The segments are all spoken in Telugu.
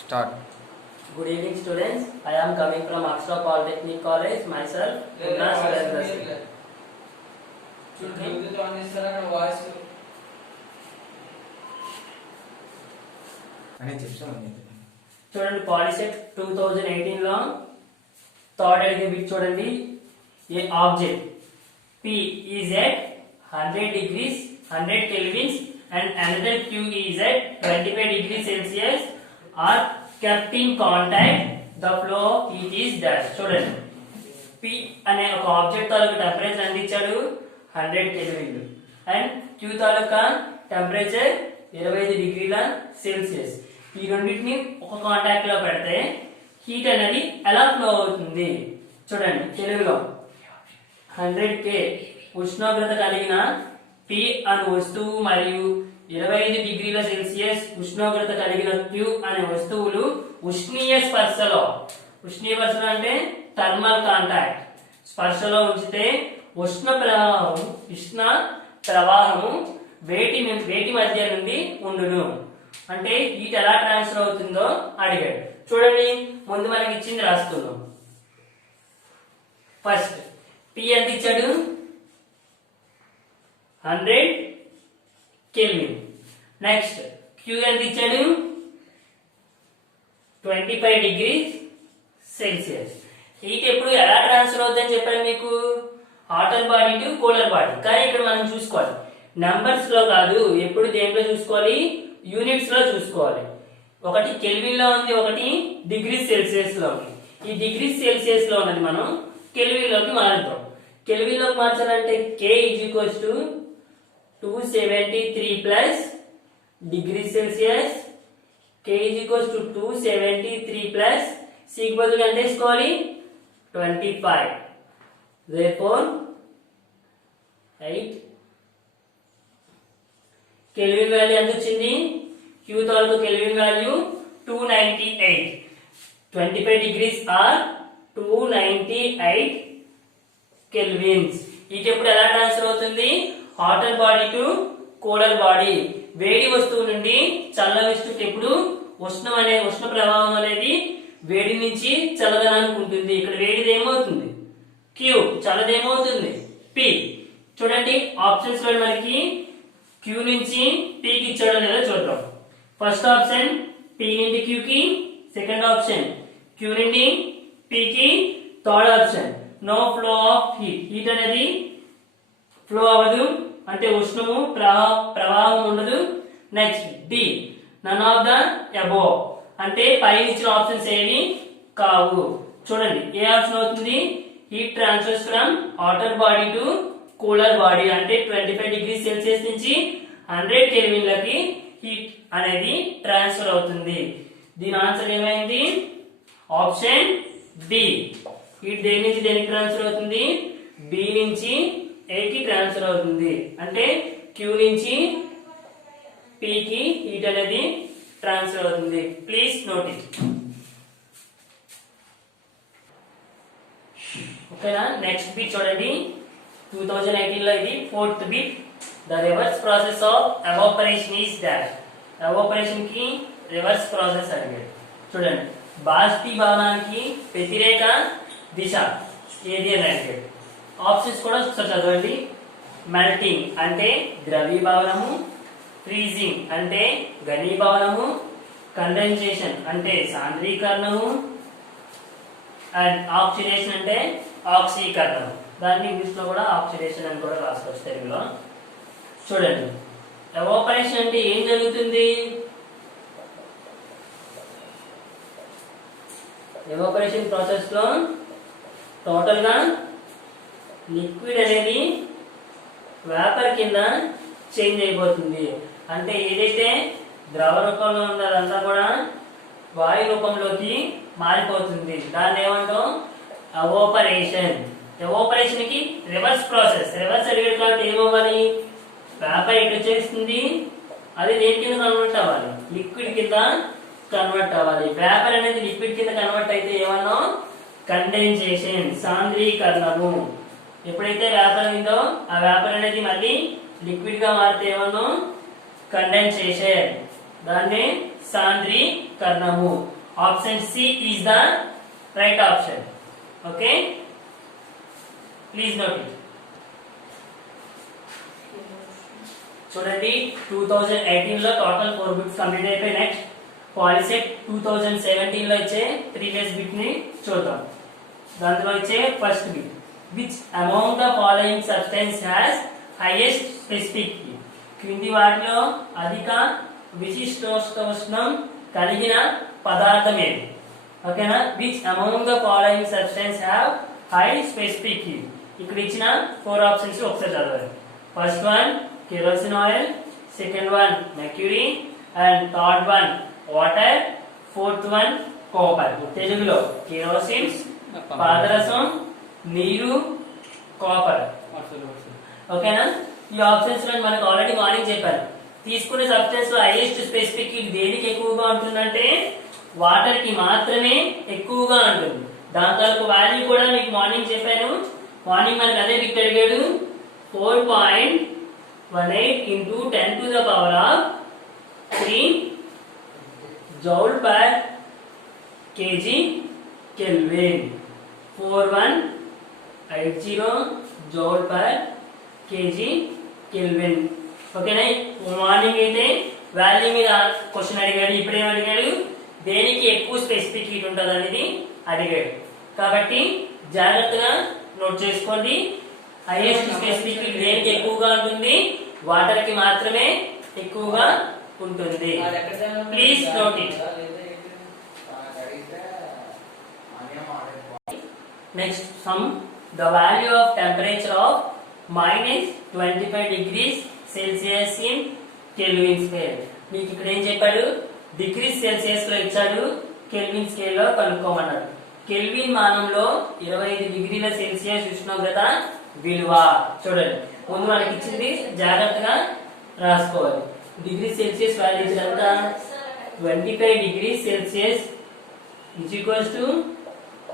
Start. Good evening, students. I am coming from Akshra Polytechnic College. Myself, Munna Surendra. చూడండి పాలిసెట్ 2018 లో థర్డ్ అడిగిన బిట్ చూడండి. ఏ object P is at 100 degrees 100 kelvins and another Q is at 25 degrees Celsius are kept in contact. The flow of heat is dash. చూడండి P అనే ఒక ఆబ్జెక్ట్ తాలూకా టెంపరేచర్ ఎంత ఇచ్చాడు 100 కెల్విన్లు అండ్ Q తాలూకా టెంపరేచర్ 25 డిగ్రీల సెల్సియస్. ఈ రెండింటిని ఒక కాంటాక్ట్ లో పెడితే హీట్ అనేది ఎలా ఫ్లో అవుతుంది చూడండి. తెలుగులో 100K ఉష్ణోగ్రత కలిగిన P అనే వస్తువు మరియు 25 డిగ్రీల సెల్సియస్ ఉష్ణోగ్రత కలిగిన Q అనే వస్తువులు ఉష్ణీయ స్పర్శలో అంటే థర్మల్ కాంటాక్ట్ స్పర్శలో ఉంచితే ఉష్ణ ప్రవాహము వేటి మధ్య నుండి ఉండును. అంటే హీట్ ఎలా ట్రాన్స్ఫర్ అవుతుందో అడిగాడు. చూడండి ముందు మనకి ఇచ్చింది రాసుకుందాం. ఫస్ట్ P ఎంత ఇచ్చాడు 100 కెల్విన్. నెక్స్ట్ Q ఎంత ఇచ్చాడు 25 డిగ్రీస్ సెల్సియస్. హీట్ ఎప్పుడు ఎలా ట్రాన్స్ఫర్ అవుతుందని చెప్పాను మీకు, hotter body to cooler body. కానీ ఇక్కడ మనం చూసుకోవాలి నంబర్స్ లో కాదు, ఎప్పుడు దేంట్లో చూసుకోవాలి యూనిట్స్ లో చూసుకోవాలి. ఒకటి కెల్విన్ లో ఉంది, ఒకటి డిగ్రీస్ సెల్సియస్ లో ఉంది. ఈ డిగ్రీస్ సెల్సియస్ లో ఉన్నది మనం కెల్విన్ లోకి మారుతాం. కెల్విన్ లోకి మార్చాలంటే K equals to 273 plus degree Celsius. K equals to 273 plus C కి బదులు ఎంత వేసుకోవాలి 25. therefore 8 కెల్విన్ వాల్యూ ఎంత వచ్చింది Q తాలూకు kelvin value 298. 25 degrees or 298 kelvins. Heat ఎప్పుడు ఎలా ట్రాన్స్ఫర్ అవుతుంది hotter body to cooler body. వేడి వస్తువు నుండి చల్ల వస్తువుకి ఎప్పుడు ఉష్ణ ప్రవాహం అనేది వేడి నుంచి చల్లదనానికి ఉంటుంది. ఇక్కడ వేడిది ఏమవుతుంది Q, చల్లది ఏమవుతుంది P. చూడండి ఆప్షన్స్ లో మనకి Q నుంచి P కి ఇచ్చాడో లేదో చూద్దాం. ఫస్ట్ ఆప్షన్ P నుండి Q కి, సెకండ్ ఆప్షన్ Q నుండి P కి, third option no flow of heat. Heat అనేది ఫ్లో అవ్వదు అంటే ఉష్ణము ప్రవాహం ఉండదు. Next D none of the above అంటే పైన ఇచ్చిన ఆప్షన్స్ ఏవి కావు. చూడండి ఏ ఆప్షన్ అవుతుంది heat transfers from hotter body to cooler body. అంటే 25 డిగ్రీ సెల్సియస్ నుంచి 100 కెల్విన్లకి హీట్ అనేది ట్రాన్స్ఫర్ అవుతుంది. దీని ఆన్సర్ ఏమైంది ఆప్షన్ డి. హీట్ దేని నుంచి దేనికి ట్రాన్స్ఫర్ అవుతుంది B నుంచి A కి ట్రాన్స్ఫర్ అవుతుంది. అంటే Q నుంచి P కి హీట్ అనేది ట్రాన్స్ఫర్ అవుతుంది. Please note it. ఓకేనా. నెక్స్ట్ బిట్ చూడండి 2018 లో ఇది fourth bit. The reverse process of evaporation is dash. Evaporation కి రివర్స్ ప్రాసెస్ అడిగాడు. చూడండి బాష్పీభవనానికి వ్యతిరేక దిశ ఏది అని అడిగాడు. ఆప్షన్స్ కూడా ఒకసారి చదవండి. మెల్టింగ్ అంటే ద్రవీభవనము, ఫ్రీజింగ్ అంటే ఘనీభవనము, కండెన్సేషన్ అంటే సాంద్రీకరణము అండ్ ఆక్సిడేషన్ అంటే ఆక్సీకరణము. దాన్ని ఇంగ్లీష్ లో కూడా ఆక్సిడేషన్ అని కూడా రాసుకోవచ్చు తెలుగులో. చూడండి ఎవాపరేషన్ అంటే ఏం జరుగుతుంది, ఎవాపరేషన్ ప్రాసెస్ లో టోటల్ గా లిక్విడ్ అనేది వేపర్ కింద చేంజ్ అయిపోతుంది. అంటే ఏదైతే ద్రవ రూపంలో ఉందో అదంతా కూడా వాయు రూపంలోకి మారిపోతుంది. దాన్ని ఏమంటాం ఎవాపరేషన్. ఎవాపరేషన్ కి రివర్స్ ప్రాసెస్. రివర్స్ అడిగాడు కాబట్టి ఏమవ్వాలి వేపర్ ఎటు వచ్చేస్తుంది అది దేని కింద కన్వర్ట్ అవ్వాలి లిక్విడ్ కింద కన్వర్ట్ అవ్వాలి. వేపర్ అనేది లిక్విడ్ కింద కన్వర్ట్ అయితే ఏమన్నాం కండెన్సేషన్ సాంద్రీకరణము. ఎప్పుడైతే వేపర్ అయిందో ఆ వేపర్ అనేది మళ్ళీ లిక్విడ్ గా మారితే ఏమన్నాం కండెన్సేషన్. దాన్ని సాంద్రీకరణము. Option C is the right option. Okay, please note it. చూడండి 2018 లో టోటల్ 4 బిట్స్ కంప్లీట్ అయిపోయి నెక్స్ట్ పాలిసెట్ 2017 లో ఇచ్చే ప్రీవియస్ బిట్ ని చూద్దాం. దాంట్లో ఇచ్చే first bit, which among the following substance has highest specific heat. క్రింది వాటిలో అధిక విశిష్టోష్ణం కలిగిన పదార్థం ఏది? ఓకేనా, which among the following substance have high specific heat. ఇక్కడ ఇచ్చిన 4 ఆప్షన్స్ ఒకసారి చదవాలి. First one kerosene oil, second one mercury, and third one water, fourth one copper. తెలుగులో కెరోసిన్, పాదరసం, నీరు, కాపర్. ఓకేనా, ఈ ఆప్షన్స్ లో మనకు ఆల్రెడీ మార్నింగ్ చెప్పాను. తీసుకునే సబ్స్టెన్స్ లో హైయెస్ట్ స్పెసిఫిక్ హీట్ దేనికి ఎక్కువగా ఉంటుందంటే వాటర్ కి మాత్రమే ఎక్కువగా ఉంటుంది. దాని తాలూకు వాల్యూ కూడా మీకు మార్నింగ్ చెప్పాను. మార్నింగ్ మనకు అదే బిట్ అడిగాడు. 4.18 into 10 to the power of 3 joule per kg Kelvin. 4180 joule per kg Kelvin. ఓకేనా, మార్నింగ్ అయితే వాల్యూ మీద క్వశ్చన్ అడిగాడు. ఇప్పుడు ఏం అడిగాడు? దేనికి ఎక్కువ స్పెసిఫిక్ హీట్ ఉంటుంది అనేది అడిగాడు. కాబట్టి జాగ్రత్తగా నోట్ చేసుకోండి. హైయెస్ట్ స్పెసిఫిక్ హీట్ దేనికి ఎక్కువగా ఉంటుంది? వాటర్ కి మాత్రమే ఎక్కువగా ఉంటుంది. Please note it. Next some the value of temperature of -25 degrees Celsius in kelvin scale. మీకు ఇక్కడ ఏం చెప్పాడు? డిగ్రీస్ సెల్సియస్ లో ఇచ్చాడు, కెల్విన్ స్కేల్ లో కనుక్కోమన్నాడు. కెల్విన్ మానంలో 25 డిగ్రీల సెల్సియస్ ఉష్ణోగ్రత విలువ. చూడండి, ముందు మనకి ఇచ్చింది జాగ్రత్తగా రాసుకోవాలి. డిగ్రీ సెల్సియస్ వాల్యూ ఎంత? 25 degrees Celsius is equals to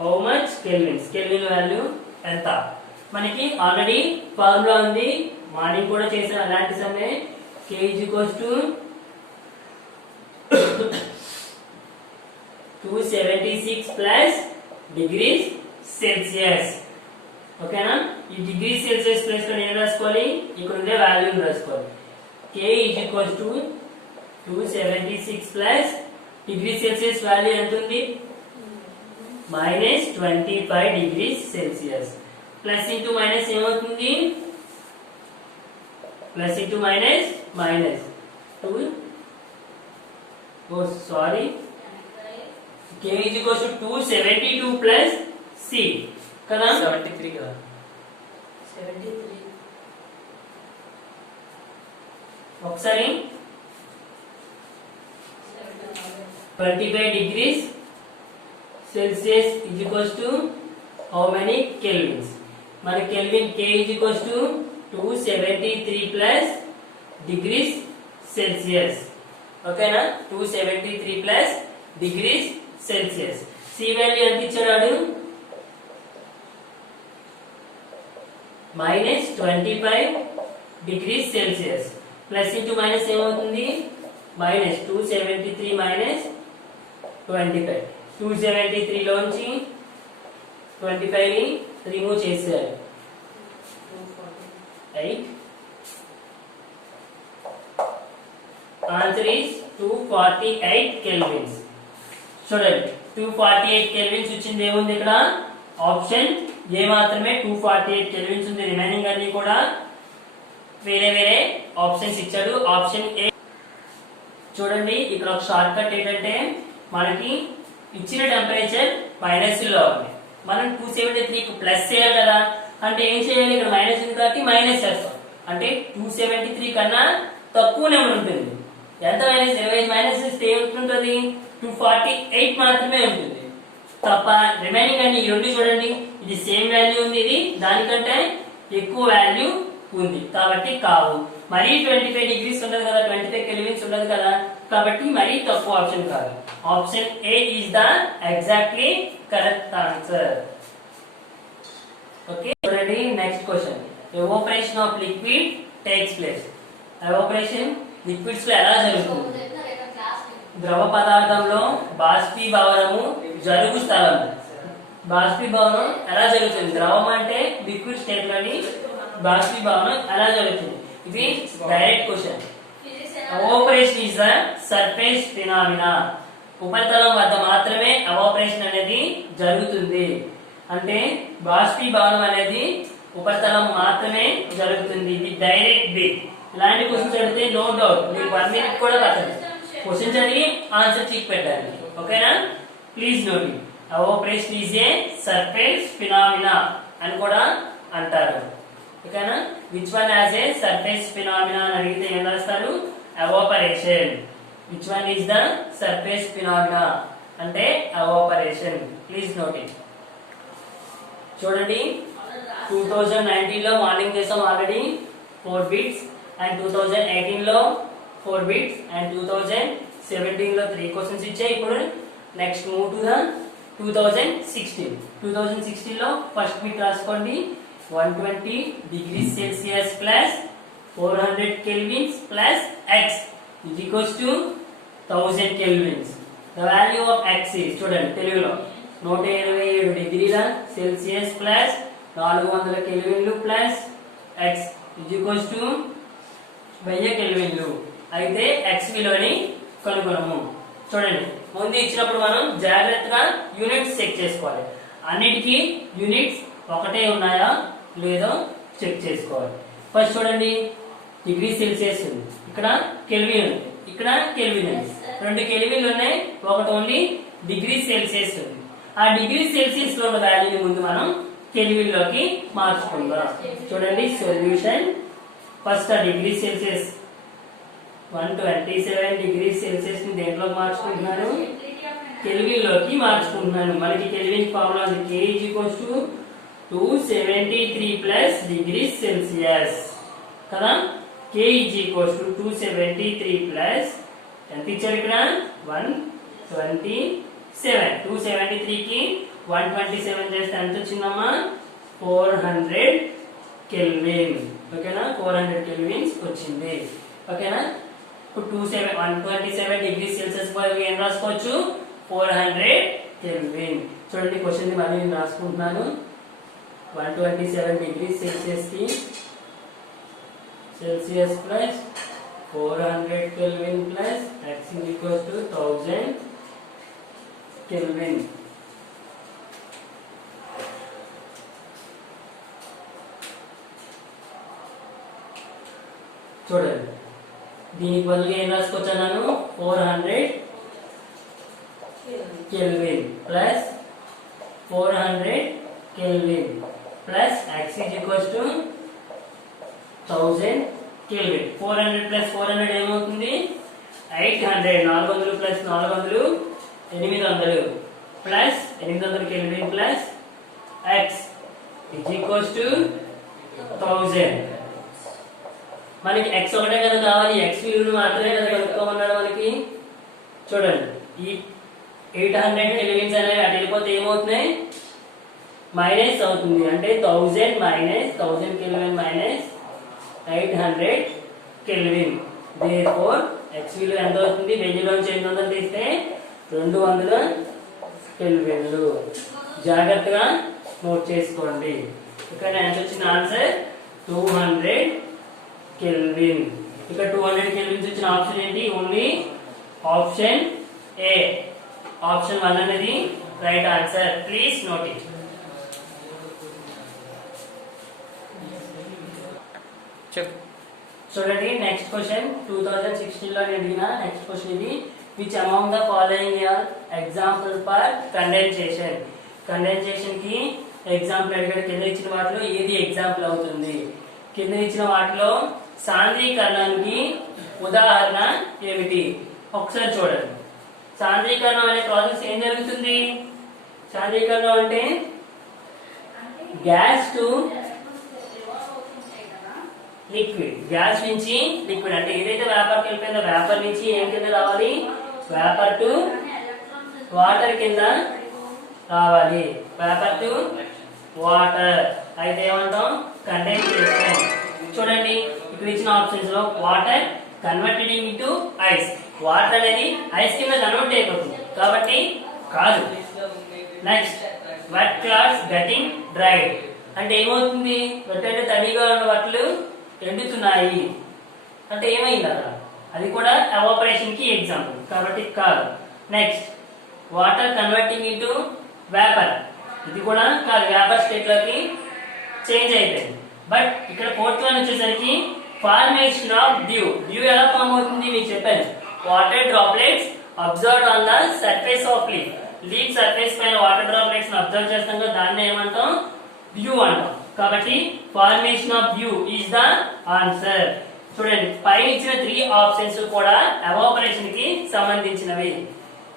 how much Kelvin? Kelvin value ఎంత? మనకి ఆల్రెడీ ఫార్ములా ఉంది, మార్నింగ్ కూడా చేసిన అలాంటి సమయం. K is equals to 276 plus degrees Celsius. ఓకేనా, ఈ డిగ్రీ సెల్సియస్ ప్లేస్ లో ఏం రాసుకోవాలి? ఇక్కడ ఉండే వాల్యూని రాసుకోవాలి. K is equals to 276 plus degree Celsius value ఎంత ఉంది? -25 degrees Celsius. Plus into minus ఏమవుతుంది? Plus into minus minus 2. Oh sorry, K is equals to 272 plus C కదా, 73 కదా, 73. ఒకసారి 25 degrees Celsius is equals to how many kelvins? మన kelvin K is equals to 273 plus degrees Celsius. ఓకేనా, 273 plus degrees Celsius. C value ఎంత ఇచ్చాడు? -25 degrees Celsius. Plus into minus ఏమవుతుంది? -273 minus 25. 273 లోంచి 25 ని రిమూవ్ చేశారు. 8. Answer is 248 kelvins. చూడండి, 248 kelvins వచ్చింది. ఏముంది ఇక్కడ? ఆప్షన్ ఏ మాత్రమే 248 kelvins ఉంది. రిమైనింగ్ అన్ని కూడా వేరే వేరే ఆప్షన్స్ ఇచ్చాడు. Option A. చూడండి, ఇక్కడ ఒక షార్ట్ కట్ ఏంటంటే మనకి ఇచ్చిన టెంపరేచర్ మైనస్ లో ఉంది, మనం 273 కు ప్లస్ చేయాలి కదా. అంటే ఏం చేయాలి? ఇక్కడ మైనస్ ఉంది కాబట్టి మైనస్ చేస్తాం. అంటే 273 కన్నా తక్కువ నెంబర్ ఉంటుంది. ఎంత? -25 మైనస్ చేస్తే ఏముంటుంది? 248 మాత్రమే ఉంటుంది తప్ప రిమైనింగ్ అన్ని ఈ రెండు చూడండి, ఇది సేమ్ వాల్యూ ఉంది, ఇది దానికంటే ఎక్కువ వాల్యూ ఉంది కాబట్టి కావు. మరీ 25 degrees ఉండదు కదా, 25 kelvins ఉండదు కదా, కాబట్టి మరీ తక్కువ ఆప్షన్ కాదు. Option A is the exactly correct answer. Okay, చూడండి next question. Evaporation of liquid takes place. Evaporation liquids లో ఎలా జరుగుతుంది? ద్రవ పదార్థంలో బాష్పీభవనము జరుగు స్థలం. బాష్పీభవనం ఎలా జరుగుతుంది? ద్రవం అంటే లిక్విడ్ స్టేట్ లోని బాష్పీభవనం ఎలా జరుగుతుంది? ఇది direct question. Evaporation is the surface phenomena. ఉపరితలం వద్ద మాత్రమే ఎవాపరేషన్ అనేది జరుగుతుంది. అంటే బాష్పీభవనం అనేది ఉపరితలం మాత్రమే జరుగుతుంది. ఇది డైరెక్ట్ బిట్. ఇలాంటి క్వశ్చన్స్ అడిగితే నో డౌట్ మీకు 1 మినిట్ కూడా పడుతుంది. క్వశ్చన్ చదివి ఆన్సర్ చెక్ పెట్టాలి. ఓకేనా? Please note it. Evaporation is a surface phenomena అని కూడా అంటారు. ఓకేనా? Which one as a surface phenomena అని అడిగితే ఏం రాస్తారు? Evaporation. Which one is the surface phenomena అంటే ఎవాపరేషన్. Please note it. చూడండి, 2019 లో మార్నింగ్ చేసాం ఆల్రెడీ 4 బిట్స్, అండ్ 2018 లో 4 బిట్స్, అండ్ 2017 లో 3 క్వశ్చన్స్ ఇచ్చాయి. ఇప్పుడు నెక్స్ట్ మూవ్ టు ద 2016. 2016 లో ఫస్ట్ బిట్ రాసుకోండి. 120 degrees Celsius plus 400 kelvins plus x is equals to 1000 kelvins. The value of x is, చూడండి తెలుగులో, 127 డిగ్రీల సెల్సియస్ ప్లస్ 400 కెల్విన్లు plus x is equals to 1000 కెల్విన్లు. అయితే x విలువని కనుగొనము. చూడండి, ముందు ఇచ్చినప్పుడు మనం జాగ్రత్తగా యూనిట్స్ చెక్ చేసుకోవాలి. అన్నిటికీ యూనిట్స్ ఒకటే ఉన్నాయా లేదో చెక్ చేసుకోవాలి. ఫస్ట్ చూడండి, డిగ్రీ సెల్సియస్ ఉంది, ఇక్కడ కెల్విన్ ఉంది, ఇక్కడ కెల్విన్ ఉంది. 2 కెల్విన్లు ఉన్నాయి, ఒకటి ఓన్లీ డిగ్రీ సెల్సియస్ ఉంది. ఆ డిగ్రీ సెల్సియస్ లో ఉన్న వాల్యూని ముందు మనం కెల్విన్ లోకి మార్చుకుందాం. చూడండి సొల్యూషన్. ఫస్ట్ ఆ డిగ్రీ సెల్సియస్ 127 డిగ్రీ సెల్సియస్ ని దేంట్లోకి మార్చుకుంటున్నాను? కెల్విన్ లోకి మార్చుకుంటున్నాను. మనకి కెల్విన్ ఫార్ములా ఉంది, K = 273 ప్లస్ డిగ్రీ సెల్సియస్ కదా. K = 273 ప్లస్ ఎంత ఇచ్చారు ఇక్కడ? 127. 273 కి 127 చేస్తే ఎంత వచ్చిందమ్మా? 400 కెల్విన్. ఓకేనా? 400 కెల్విన్స్ వచ్చింది. ఓకేనా? ఇప్పుడు 127 డిగ్రీ సెల్సియస్ బదులు ఏం రాసుకోవచ్చు? 400 కెల్విన్. చూడండి క్వశ్చన్ ని మళ్ళీ నేను రాసుకుంటున్నాను. 127 డిగ్రీ సెల్సియస్ కి Celsius plus 400 kelvin plus x = 1000 kelvin. చూడండి, దీనికి బదులుగా ఏం రాసుకొచ్చాను? 400 kelvin plus 400 kelvin plus x = 1000 kelvin. 400 plus 400 ఏమవుతుంది? 800. 400 plus 400 800 plus 800 kelvin plus x = 1000. మనకి x ఒకటే కదా కావాలి, x విలువను మాత్రమే కదా కనుక్కోమన్నాడు మనకి. చూడండి, ఈ 800 కెల్విన్స్ అనేవి అటు వెళ్ళిపోతే ఏమవుతున్నాయి? మైనస్ అవుతుంది. అంటే 1000 minus 1000 kelvin minus 800 kelvin. Therefore x విలువ ఎంత అవుతుంది? 1000 నుంచి 800 తీస్తే 200 కెల్విన్లు. జాగ్రత్తగా నోట్ చేసుకోండి. ఇక్కడ ఎంత వచ్చిన ఆన్సర్? 200 కెల్విన్. ఇక్కడ 200 కెల్విన్స్ వచ్చిన ఆప్షన్ ఏంటి? Only option A. ఆప్షన్ 1 అనేది right answer. Please note it. చూడండి నెక్స్ట్ క్వశ్చన్ 2016 లో అడిగిన నెక్స్ట్ క్వశ్చన్ ఇది. Which among the following are example for condensation. Condensation కి ఎగ్జాంపుల్ అడిగాడు. కింద ఇచ్చిన వాటిలో ఏది ఎగ్జాంపుల్ అవుతుంది? కింద ఇచ్చిన వాటిలో సాంద్రీకరణానికి ఉదాహరణ ఏమిటి? ఒకసారి చూడండి. సాంద్రీకరణం అనే ప్రాసెస్ ఏం జరుగుతుంది? సాంద్రీకరణం అంటే గ్యాస్ టు లిక్విడ్, గ్యాస్ నుంచి లిక్విడ్. అంటే ఏదైతే వేపర్ వెళ్ళిపోయిందో వేపర్ నుంచి ఏం కింద రావాలి? వేపర్ టు వాటర్ కింద రావాలి. వేపర్ టు వాటర్ అయితే ఏమంటాం? కండెన్సేషన్. చూడండి ఇక్కడ ఇచ్చిన ఆప్షన్స్ లో water converted into ice. Water అనేది ఐస్ కింద కన్వర్ట్ అయిపోతుంది కాబట్టి కాదు. Next wet clothes getting dried అంటే ఏమవుతుంది? వెట్ అంటే తడిగా ఉన్న బట్టలు ఎండుతున్నాయి అంటే ఏమైంది అక్కడ? అది కూడా ఎవాపరేషన్ కి ఎగ్జాంపుల్ కాబట్టి కాదు. Next water converting into vapour ఇది కూడా కాదు, వేపర్ స్టేట్ లోకి చేంజ్ అయిపోయింది. బట్ ఇక్కడ ఫోర్త్ వన్ వచ్చేసరికి ఫార్మేషన్ ఆఫ్ డ్యూ. డ్యూ ఎలా ఫామ్ అవుతుంది మీకు చెప్పాను. Water droplets observe on the surface of leaf. Leaf surface పైన వాటర్ డ్రాప్లెట్స్ అబ్జర్వ్ చేస్తాం కదా, దాన్ని ఏమంటాం? డ్యూ అంటాం. కాబట్టి formation of due is the answer. చూడండి పైన ఇచ్చిన 3 ఆప్షన్స్ కూడా ఎవాపరేషన్ కి సంబంధించినవి.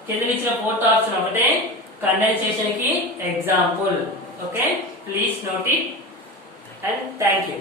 కింద ఇచ్చిన 4th ఆప్షన్ ఒకటే కండెన్సేషన్ కి example. Okay, please note it and thank you.